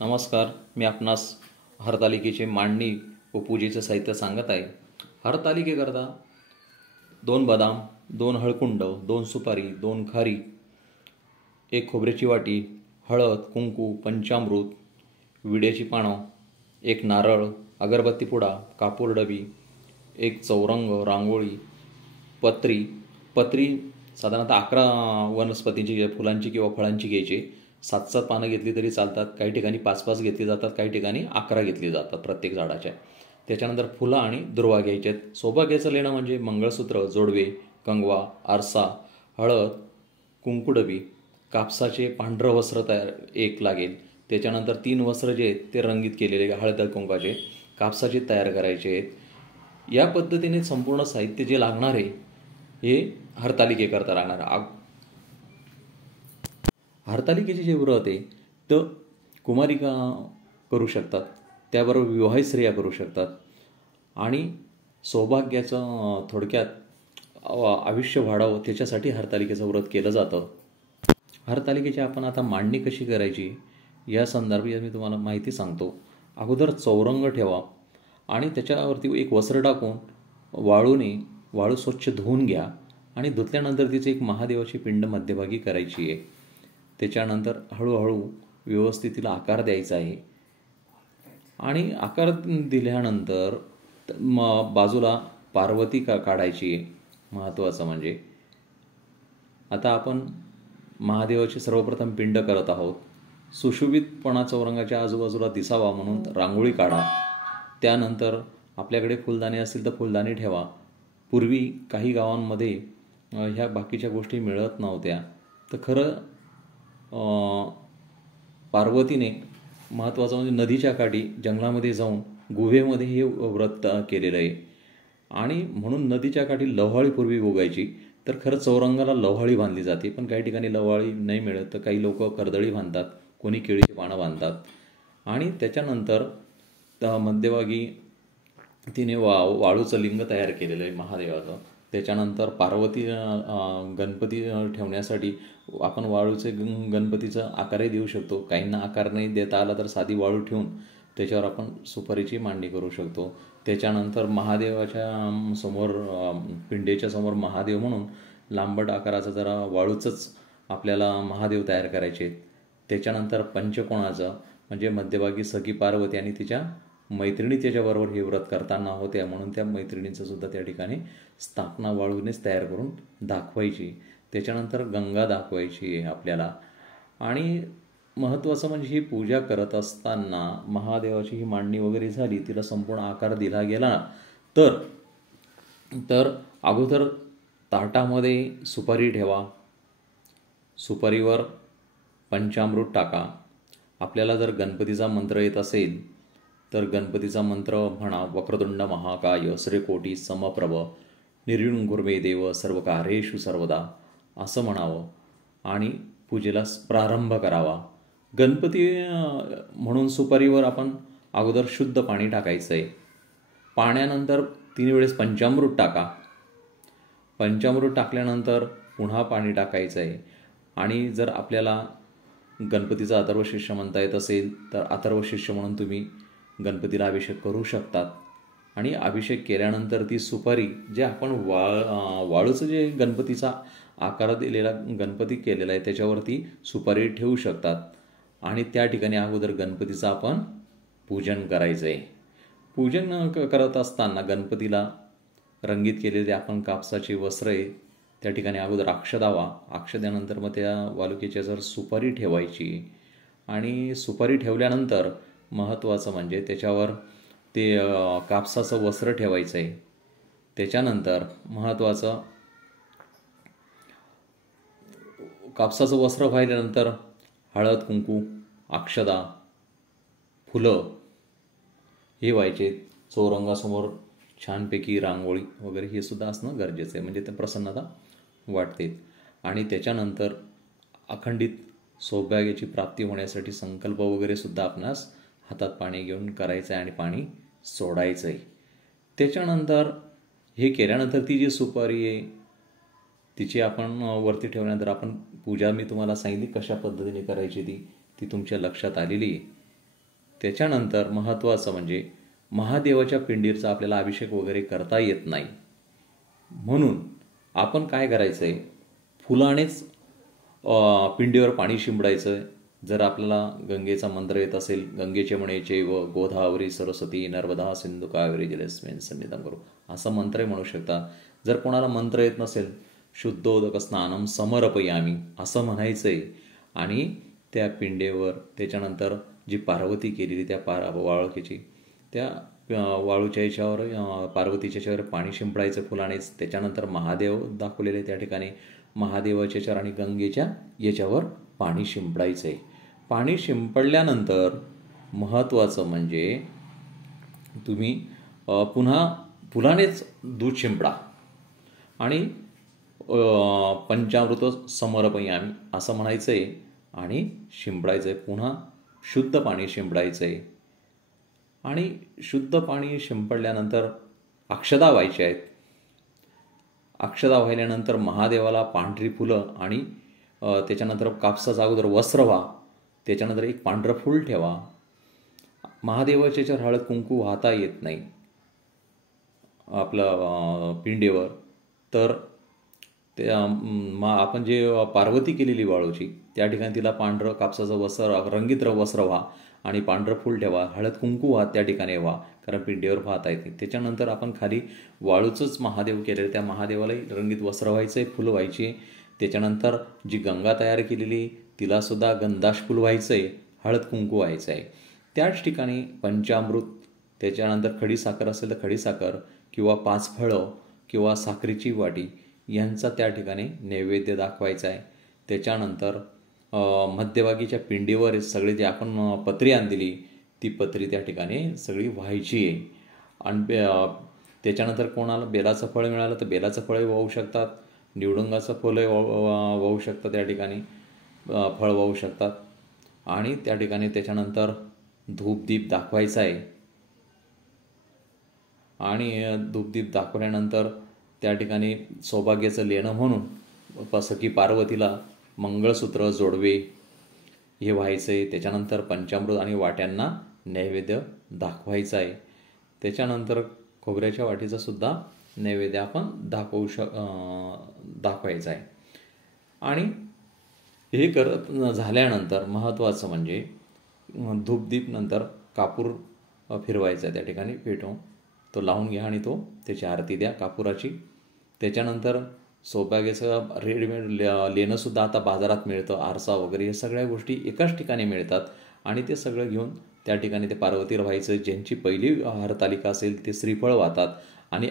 नमस्कार. मी आपणास हरतालिकेचे मांडणी व पूजेचे साहित्य सांगत आहे. हरतालिकेकरता 2 बदाम, 2 हळकुंड, 2 सुपारी, 2 खारी, 1 खोबऱ्याची वाटी, हळद, कुंकू, पंचामृत, विड्याची पानं, 1 नारळ, अगरबत्ती पुडा, कापूर डबी, 1 चौरंग, रांगोळी, पत्री. पत्री साधारणतः 11 वनस्पतींची, फुलांची किंवा फळांची घ्यायची. 7-7 पानं घेतली तरी चालतात. काही ठिकाणी 5-5 घेतली जातात, काही ठिकाणी 11 घेतली जातात प्रत्येक झाडाच्या. त्याच्यानंतर फुलं आणि दुर्वा घ्यायचे आहेत. सौभाग्याचं लेणं म्हणजे मंगळसूत्र, जोडवे, कंगवा, आरसा, हळद, कुंकुडबी, कापसाचे पांढरं वस्त्र तयार 1 लागेल. त्याच्यानंतर 3 वस्त्र जे आहेत ते रंगीत केलेले हळद कुंकाचे कापसाचे तयार करायचे आहेत. या पद्धतीने संपूर्ण साहित्य जे लागणार आहे हे हरतालिकेकरता लागणार. हरतालिकेचे जे व्रत आहे तर कुमारिका करू शकतात, त्याबरोबर विवाहित स्त्रिया करू शकतात आणि सौभाग्याचं थोडक्यात आयुष्य वाढावं त्याच्यासाठी हरतालिकेचं व्रत केलं जातं. हरतालिकेची आपण आता मांडणी कशी करायची या संदर्भात मी तुम्हाला माहिती सांगतो. अगोदर चौरंग ठेवा आणि त्याच्यावरती 1 वस्त्र टाकून वाळू स्वच्छ धुवून घ्या आणि धुतल्यानंतर तिचे एक महादेवाची पिंड मध्यभागी करायची आहे. त्याच्यानंतर हळूहळू व्यवस्थित तिला आकार द्यायचा आहे आणि आकार दिल्यानंतर बाजूला पार्वती काढायची आहे. महत्त्वाचं म्हणजे आता आपण महादेवाची सर्वप्रथम पिंड करत आहोत. सुशोभितपणा चौरंगाच्या आजूबाजूला दिसावा म्हणून रांगोळी काढा. त्यानंतर आपल्याकडे फुलदाणे असतील तर फुलदाणे ठेवा. पूर्वी काही गावांमध्ये ह्या बाकीच्या गोष्टी मिळत नव्हत्या, तर खरं पार्वतीने महत्त्वाचं म्हणजे नदीच्या काठी जंगलामध्ये जाऊन गुहेमध्ये हे व्रत केलेलं आहे आणि म्हणून नदीच्या काठी लव्हाळी पूर्वी उगायची. तर खरं चौरंगाला लव्हाळी बांधली जाते, पण काही ठिकाणी लव्हाळी नाही मिळत तर काही लोक कर्दळी बांधतात, कोणी केळीची पानं बांधतात. आणि त्याच्यानंतर मध्यभागी तिने वाळूचं लिंग तयार केलेलं आहे महादेवाचं. त्याच्यानंतर पार्वती गणपती ठेवण्यासाठी आपण वाळूचे गणपतीचा आकारही देऊ शकतो. काहींना आकार नाही देता आला तर साधी वाळू ठेवून त्याच्यावर आपण सुपारीची मांडणी करू शकतो. त्याच्यानंतर महादेवाच्या समोर पिंडेच्या समोर महादेव म्हणून लांबट आकाराचा जरा वाळूचंच आपल्याला महादेव तयार करायचे आहेत. त्याच्यानंतर पंचकोणाचं म्हणजे मध्यभागी सखी पार्वती आणि तिच्या मैत्रिणी त्याच्याबरोबर हे व्रत करताना होत्या म्हणून त्या मैत्रिणींचं सुद्धा त्या ठिकाणी स्थापना वाळूनेच तयार करून दाखवायची. त्याच्यानंतर गंगा दाखवायची आहे आपल्याला. आणि महत्त्वाचं म्हणजे ही पूजा करत असताना महादेवाची ही मांडणी वगैरे झाली, तिला संपूर्ण आकार दिला गेला तर अगोदर ताटामध्ये सुपारी ठेवा. सुपारीवर पंचामृत टाका. आपल्याला जर गणपतीचा मंत्र येत असेल तर गणपतीचा मंत्र म्हणा. वक्रतुंड महाकाय श्रीकोटी समप्रभ निर्विघ्नं कुरु देव सर्व कार्येषु सर्वदा असं म्हणावं आणि पूजेला प्रारंभ करावा. गणपती म्हणून सुपारीवर आपण अगोदर शुद्ध पाणी टाकायचं आहे. पाण्यानंतर 3 वेळेस पंचामृत टाका. पंचामृत टाकल्यानंतर पुन्हा पाणी टाकायचं आहे. आणि जर आपल्याला गणपतीचा अथर्वशीर्ष म्हणता येत असेल तर अथर्वशीर्ष म्हणून तुम्ही गणपतीला अभिषेक करू शकतात. आणि अभिषेक केल्यानंतर ती सुपारी जे आपण वाळूचं जे गणपतीचा आकार दिलेला गणपती केलेला आहे त्याच्यावरती सुपारी ठेवू शकतात. आणि त्या ठिकाणी अगोदर गणपतीचं आपण पूजन करायचं आहे. पूजन करत असताना गणपतीला रंगीत केलेले आपण कापसाचे वस्त्र आहे त्या ठिकाणी अगोदर अक्षदावा. अक्षद्यानंतर मग त्या वालुकेच्यावर सुपारी ठेवायची आणि सुपारी ठेवल्यानंतर महत्त्वाचं म्हणजे त्याच्यावर ते कापसाचं वस्त्र ठेवायचं आहे. त्याच्यानंतर महत्त्वाचं कापसाचं वस्त्र व्हायल्यानंतर हळद, कुंकू, अक्षदा, फुलं हे व्हायचे. चौरंगासमोर छानपैकी रांगोळी वगैरे हे सुद्धा असणं गरजेचं आहे म्हणजे ते प्रसन्नता वाटते. आणि त्याच्यानंतर अखंडित सौभाग्याची प्राप्ती होण्यासाठी संकल्प वगैरे सुद्धा आपणास हातात पाणी घेऊन करायचं आहे आणि पाणी सोडायचं आहे. त्याच्यानंतर हे केल्यानंतर ती जी सुपारी आहे तिची आपण वरती ठेवल्यानंतर आपण पूजा मी तुम्हाला सांगितली कशा पद्धतीने करायची ती तुमच्या लक्षात आलेली आहे. त्याच्यानंतर महत्त्वाचं म्हणजे महादेवाच्या पिंडीचा आपल्याला अभिषेक वगैरे करता येत नाही, म्हणून आपण काय करायचं आहे, फुलानेच पिंडीवर पाणी शिंपडायचं. जर आपल्याला गंगेचा मंत्र येत असेल, गंगेचे म्हणायचे व गोदावरी सरस्वती नर्मदा सिंधू कावेरी जलेस्मिन् सन्निधिं कुरु, असा मंत्रही म्हणू शकता. जर कोणाला मंत्र येत नसेल, शुद्धोदक स्नानम समर्पयामी असं म्हणायचं आहे आणि त्या पिंडेवर त्याच्यानंतर जी पार्वती केलेली त्या वाळूची त्या वाळूच्या याच्यावर पार्वतीच्या याच्यावर पाणी शिंपडायचं फुलानेच. त्याच्यानंतर महादेव दाखवलेले त्या ठिकाणी महादेवाच्या याच्यावर आणि गंगेच्या याच्यावर पाणी शिंपडायचं आहे. पाणी शिंपडल्यानंतर महत्त्वाचं म्हणजे तुम्ही पुन्हा फुलानेच दूध शिंपडा आणि पंचामृत समर्पयामी असं म्हणायचं आहे आणि शिंपडायचं आहे. पुन्हा शुद्ध पाणी शिंपडायचं आहे आणि शुद्ध पाणी शिंपडल्यानंतर अक्षदा व्हायच्या आहेत. अक्षदा वाहिल्यानंतर महादेवाला पांढरी फुलं आणि त्याच्यानंतर कापसाचा अगोदर वस्त्र व्हा, त्याच्यानंतर एक पांढरं फूल ठेवा. महादेवाच्या याच्यावर हळद कुंकू वाहता येत नाही आपलं पिंडीवर, तर ते आपण जे पार्वती केलेली वाळूची त्या ठिकाणी तिला पांढरं कापसाचं वस्त्र रंगीत वस्त्र व्हा आणि पांढरं फूल ठेवा, हळद कुंकू व्हा त्या ठिकाणी व्हा, कारण पिंडीवर वाहता येते. त्याच्यानंतर आपण खाली वाळूचंच महादेव केलेलं, त्या महादेवालाही रंगीत वस्त्र व्हायचं आहे, फुलं व्हायची. त्याच्यानंतर जी गंगा तयार केलेली तिलासुद्धा गंधाश फुल व्हायचं आहे, हळद कुंकू व्हायचं आहे. त्याच ठिकाणी पंचामृत, त्याच्यानंतर खडीसाखर असेल तर खडीसाखर किंवा 5 फळं किंवा साखरेची वाटी यांचा त्या ठिकाणी नैवेद्य दाखवायचा आहे. त्याच्यानंतर मध्यभागीच्या पिंडीवर सगळे जे आपण पत्री आणलेली ती पत्री त्या ठिकाणी सगळी व्हायची आहे. आणि त्याच्यानंतर कोणाला बेलाचं फळ मिळालं तर बेलाचं फळही वाहू शकतात, निवडुंगाचं फळही वाहू शकतात, त्या ठिकाणी फळ वाहू शकतात. आणि त्या ठिकाणी त्याच्यानंतर धूपदीप दाखवायचा आहे आणि धूपदीप दाखवल्यानंतर त्या ठिकाणी सौभाग्याचं लेणं म्हणून सखी पार्वतीला मंगळसूत्र जोडवे हे व्हायचं आहे. त्याच्यानंतर पंचामृत आणि वाट्यांना नैवेद्य दाखवायचा आहे. त्याच्यानंतर खोबऱ्याच्या वाटीचा सुद्धा नैवेद्य आपण दाखवायचा आहे. आणि हे करत झाल्यानंतर महत्त्वाचं म्हणजे धूपदीप नंतर कापूर फिरवायचा आहे, त्या ठिकाणी पेटवून तो लावून घ्या आणि त्याची आरती द्या कापुराची. त्याच्यानंतर सौभाग्याचं रेडीमेड लेणंसुद्धा आता बाजारात मिळतं, आरसा वगैरे हे सगळ्या गोष्टी एकाच ठिकाणी मिळतात आणि ते सगळं घेऊन त्या ठिकाणी ते पार्वतीला व्हायचं. ज्यांची पहिली हरतालिका असेल ते श्रीफळ वाहतात आणि